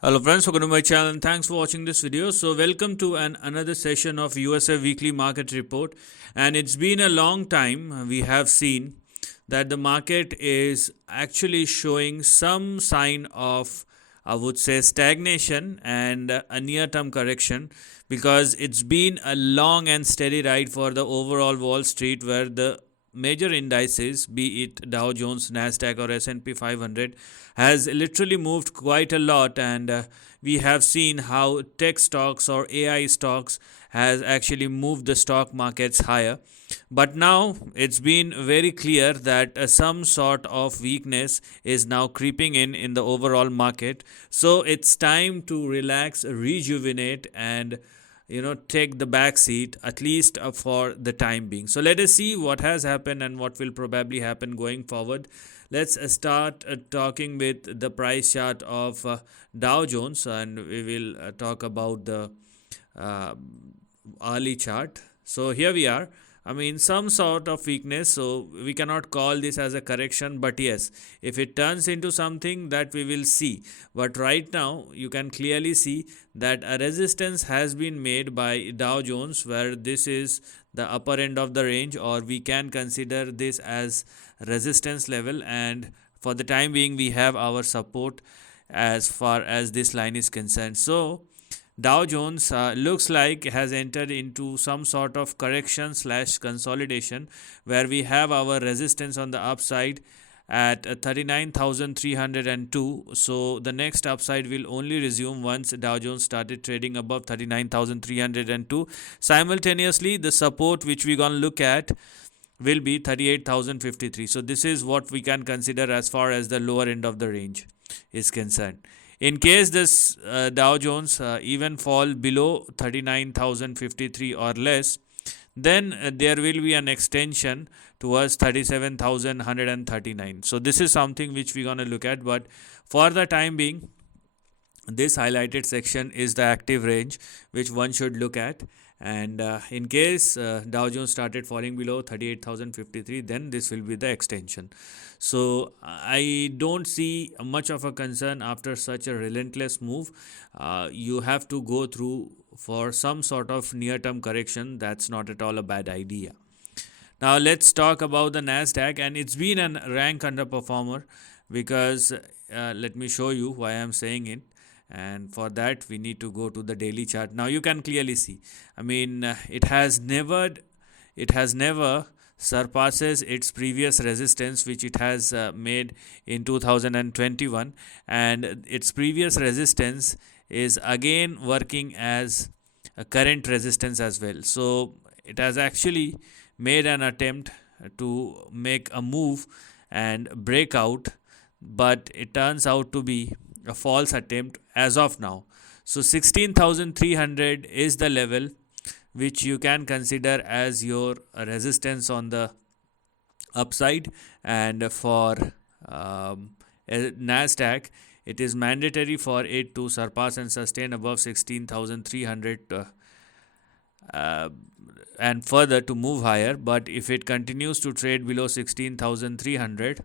Hello friends, welcome to my channel and thanks for watching this video. So welcome to another session of USA Weekly Market Report, and it's been a long time. We have seen that the market is actually showing some sign of, I would say, stagnation and a near-term correction, because it's been a long and steady ride for the overall Wall Street, where the major indices, be it Dow Jones, NASDAQ or S&P 500, has literally moved quite a lot, and we have seen how tech stocks or AI stocks has actually moved the stock markets higher. But now it's been very clear that some sort of weakness is now creeping in the overall market. So it's time to relax, rejuvenate, and take the back seat, at least for the time being. So let us see what has happened and what will probably happen going forward. Let's start talking with the price chart of Dow Jones, and we will talk about the uh, hourly chart. So here we are. I mean, some sort of weakness, so we cannot call this as a correction, but yes, if it turns into something, that we will see. But right now, you can clearly see that a resistance has been made by Dow Jones, where this is the upper end of the range, or we can consider this as resistance level. And for the time being, we have our support as far as this line is concerned. So Dow Jones looks like has entered into some sort of correction slash consolidation, where we have our resistance on the upside at 39,302. So the next upside will only resume once Dow Jones started trading above 39,302. Simultaneously, the support which we're going to look at will be 38,053. So this is what we can consider as far as the lower end of the range is concerned. In case this Dow Jones even fall below 39,053 or less, then there will be an extension towards 37,139. So this is something which we're going to look at, but for the time being, this highlighted section is the active range which one should look at. And in case Dow Jones started falling below 38,053, then this will be the extension. So I don't see much of a concern after such a relentless move. You have to go through for some sort of near-term correction. That's not at all a bad idea. Now let's talk about the NASDAQ, and it's been a rank underperformer because let me show you why I'm saying it. And for that, we need to go to the daily chart. Now you can clearly see, I mean, it has never surpasses its previous resistance, which it has made in 2021, and its previous resistance is again working as a current resistance as well. So it has actually made an attempt to make a move and break out, but it turns out to be a false attempt as of now. So 16,300 is the level which you can consider as your resistance on the upside, and for NASDAQ, it is mandatory for it to surpass and sustain above 16,300 and further to move higher. But if it continues to trade below 16,300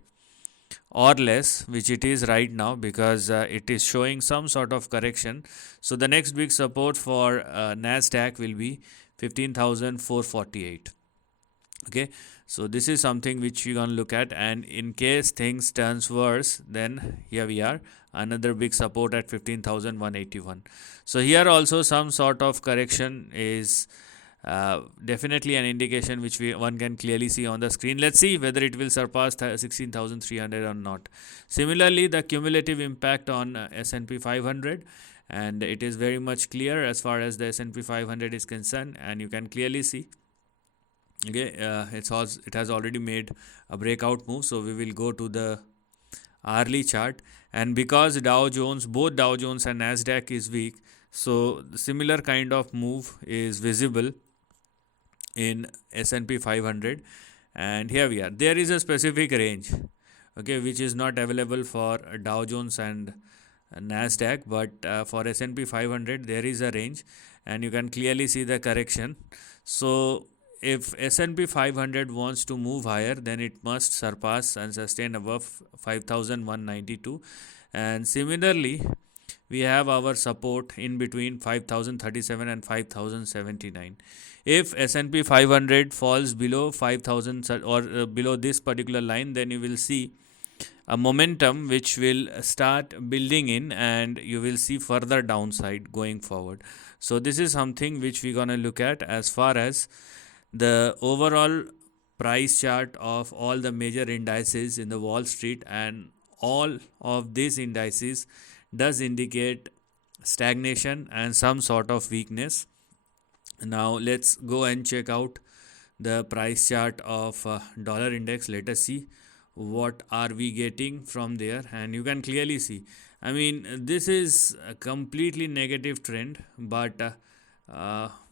or less, which it is right now, because it is showing some sort of correction, so the next big support for NASDAQ will be 15,448. Okay, so this is something which we're going to look at, and in case things turns worse, then here we are, another big support at 15,181. So here also some sort of correction is definitely an indication which one can clearly see on the screen. Let's see whether it will surpass 16,300 or not. Similarly, the cumulative impact on S&P 500, and it is very much clear as far as the S&P 500 is concerned, and you can clearly see, okay, it has already made a breakout move. So we will go to the hourly chart, and because both Dow Jones and NASDAQ is weak, so the similar kind of move is visible in S&P 500. And here we are, there is a specific range, okay, which is not available for Dow Jones and NASDAQ, but for S&P 500 there is a range, and you can clearly see the correction. So if S&P 500 wants to move higher, then it must surpass and sustain above 5,192. And similarly, we have our support in between 5037 and 5079. If S&P 500 falls below 5000 or below this particular line, then you will see a momentum which will start building in, and you will see further downside going forward. So this is something which we're going to look at as far as the overall price chart of all the major indices in the Wall Street, and all of these indices does indicate stagnation and some sort of weakness. Now let's go and check out the price chart of dollar index. Let us see what are we getting from there, and you can clearly see, I mean, this is a completely negative trend, but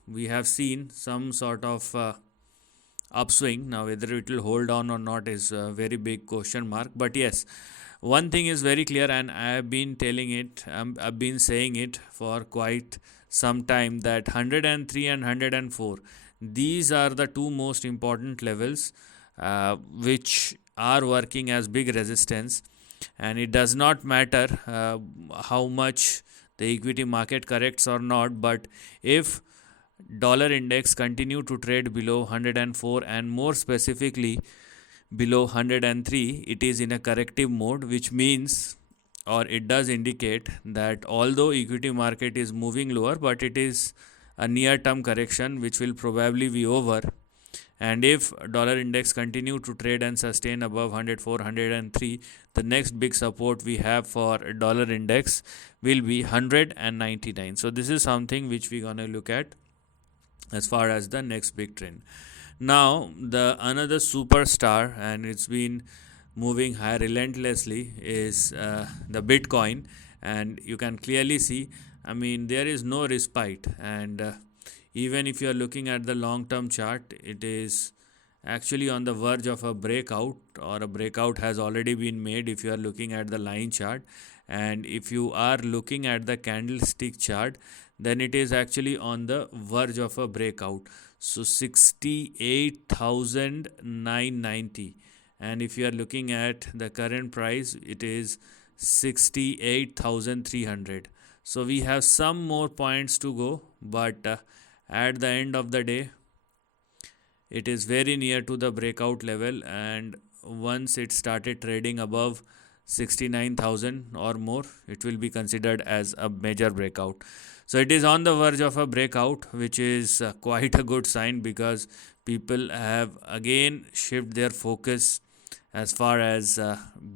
we have seen some sort of upswing. Now whether it will hold on or not is a very big question mark, but yes, one thing is very clear, and I have been telling it, I've been saying it for quite some time, that 103 and 104, these are the two most important levels which are working as big resistance. And it does not matter how much the equity market corrects or not, but if dollar index continue to trade below 104, and more specifically below 103, it is in a corrective mode, which means, or it does indicate, that although equity market is moving lower, but it is a near term correction which will probably be over. And if dollar index continue to trade and sustain above 104, 103, the next big support we have for dollar index will be 199. So this is something which we're going to look at as far as the next big trend. Now the another superstar, and it's been moving higher relentlessly, is the Bitcoin. And you can clearly see, I mean, there is no respite. And even if you are looking at the long term chart, it is actually on the verge of a breakout, or a breakout has already been made if you are looking at the line chart. And if you are looking at the candlestick chart, then it is actually on the verge of a breakout. So 68,990, and if you are looking at the current price, it is 68,300. So we have some more points to go, but at the end of the day, it is very near to the breakout level, and once it started trading above 69,000 or more, it will be considered as a major breakout. So it is on the verge of a breakout, which is quite a good sign, because people have again shifted their focus as far as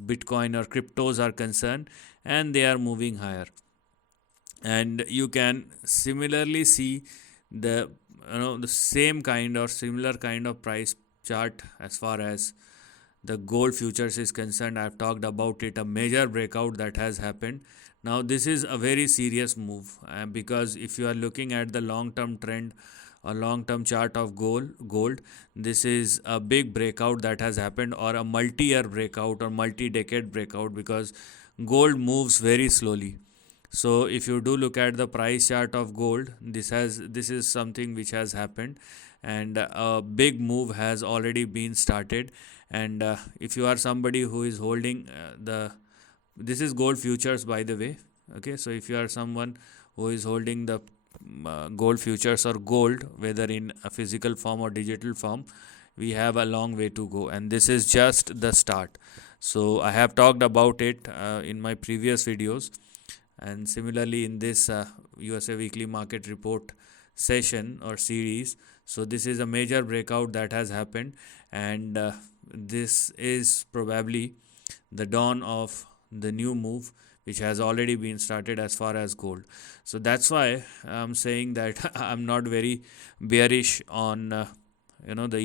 Bitcoin or cryptos are concerned, and they are moving higher. And you can similarly see the the same kind or similar kind of price chart as far as the gold futures is concerned. I've talked about it, a major breakout that has happened. Now this is a very serious move, because if you are looking at the long term trend or long term chart of gold, this is a big breakout that has happened, or a multi-year breakout or multi-decade breakout, because gold moves very slowly. So if you do look at the price chart of gold, this is something which has happened, and a big move has already been started. And if you are somebody who is holding this is gold futures, by the way, okay? So if you are someone who is holding the gold futures or gold, whether in a physical form or digital form, we have a long way to go, and this is just the start. So I have talked about it in my previous videos, and similarly in this USA Weekly Market Report session or series. So this is a major breakout that has happened, and this is probably the dawn of the new move which has already been started as far as gold. So that's why I'm saying that I'm not very bearish on the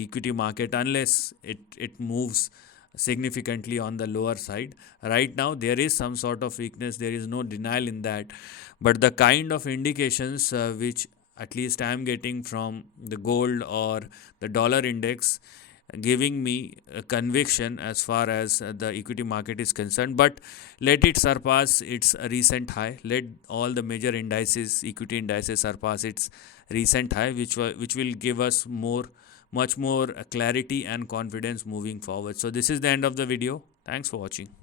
equity market unless it moves significantly on the lower side. Right now there is some sort of weakness, there is no denial in that, but the kind of indications which at least I am getting from the gold or the dollar index, giving me a conviction as far as the equity market is concerned. But let it surpass its recent high, let all the major indices, equity indices, surpass its recent high, which will give us much more clarity and confidence moving forward. So this is the end of the video. Thanks for watching.